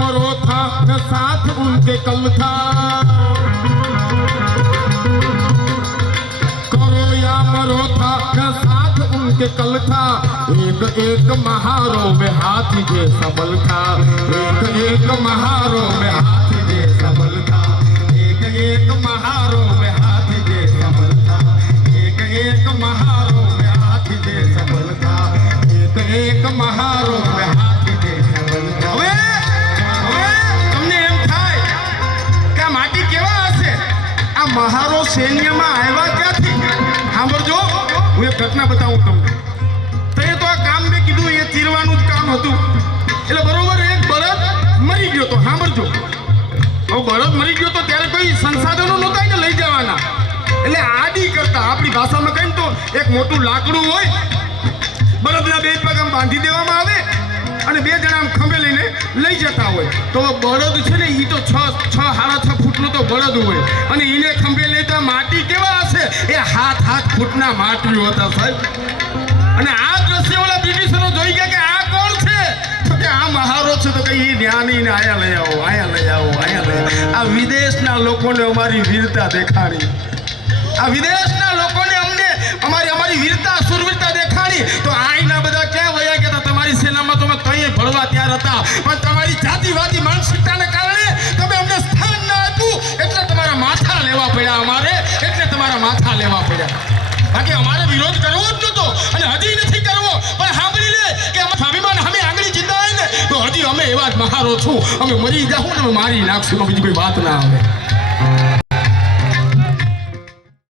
मरो था न साथ उनके कल था, करो या मरो था न साथ उनके कल था, एक एक महारों में हाथी जैसा बल था, एक एक महारों में हाथी जैसा बल था, एक एक महारों में हाथी जैसा बल था, एक एक महारों में हाथी जैसा बल था, एक एक महारों में हाथी जैसा बल था। હવે તમને એમ થાય કે આ માટી કેવા હશે? આ મહારો સૈન્યમાં આવ્યા ક્યાંથી? સાંભળજો, હું એક ઘટના બતાવું તમને. તો એ તો આ કામ મેં કીધું એ ચીરવાનું જ કામ હતું. એટલે બરોબર એક બળદ મરી ગયો તો. સાંભળજો, હવે બળદ મરી ગયો તો ત્યારે કોઈ સંસાધનો નહોતા કે લઈ જવાના. એટલે આડી કરતા આપણી ભાષામાં કહીને તો એક મોટું લાકડું હોય, બળદના બે પગ આમ બાંધી દેવામાં આવે અને બે જણા આમ ખંભે લઈને લઈ જતા હોય. તો બળદ છે ને એ તો 6.5 ફૂટનો તો બળદ હોય અને એને ખંભે લેતા માટી કેવા હશે? એ 7 ફૂટના માટીઓ હતા સાહેબ. અને આ દ્રશ્ય ઓલા બ્રિટિશરો જોઈ ગયા કે આ કોણ છે? તો કે આ મહારો છે. તો કે એ જ્ઞાની ને આયા લઈ આવો, આયા લઈ આવો, આયા લઈ આવો. આ વિદેશના લોકોને અમારી વીરતા દેખાડી, આ વિદેશના લોકોને અમને અમારી વીરતા સુરવીરતા દેખાડી. તો આઈના બધા ક્યાં વયા ગયા હતા? તમારી સેનામાં તો તઈએ ભળવા તૈયાર હતા, પણ તમારી જાતિવાદી માનસિકતાને કારણે તમે અમને સ્થાન ન આપ્યું, એટલે તમારા માથા લેવા પડ્યા અમારે, એટલે તમારા માથા લેવા પડ્યા. બાકી અમારે વિરોધ કરવો જ નહોતો અને હજી નથી કરવો. પણ સાંભળી લે કે અમે સ્વાભિમાન અમે આંગળી જીતા હોય ને તો હજી અમે એવા જ મહારો છું. અમે મરી જાઉં ને અમે મારી નાખશું, બીજી કોઈ વાત ના આવે.